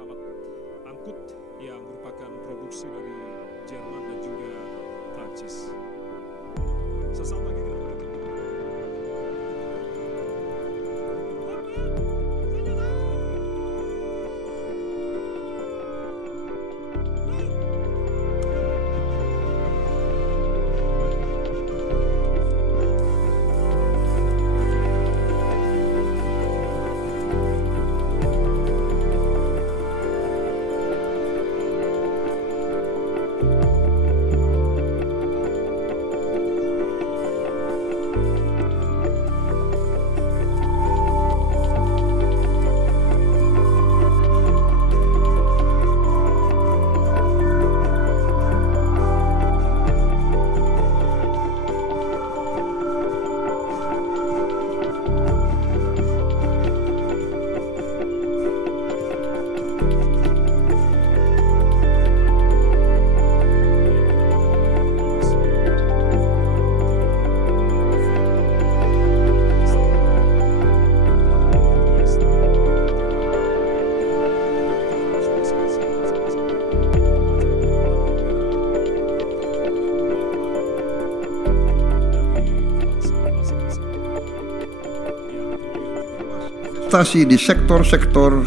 pesawat angkut yang merupakan produksi dari Jerman dan juga Prancis. Sesaat lagi kita akan investasi di sektor-sektor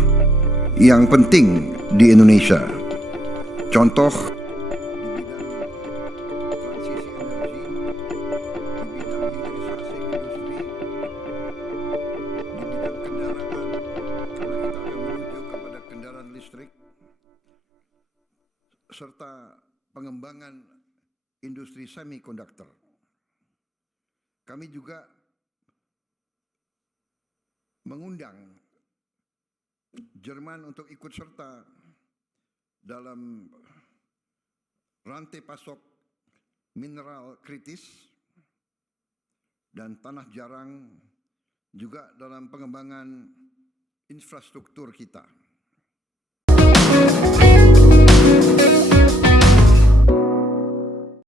yang penting di Indonesia. Contoh di bidang transisi energi, di bidang hilirisasi industri, di bidang kendaraan, karena kita akan menuju kepada kendaraan listrik, serta pengembangan industri semikonduktor. Kami juga mengundang Jerman untuk ikut serta dalam rantai pasok mineral kritis dan tanah jarang, juga dalam pengembangan infrastruktur kita.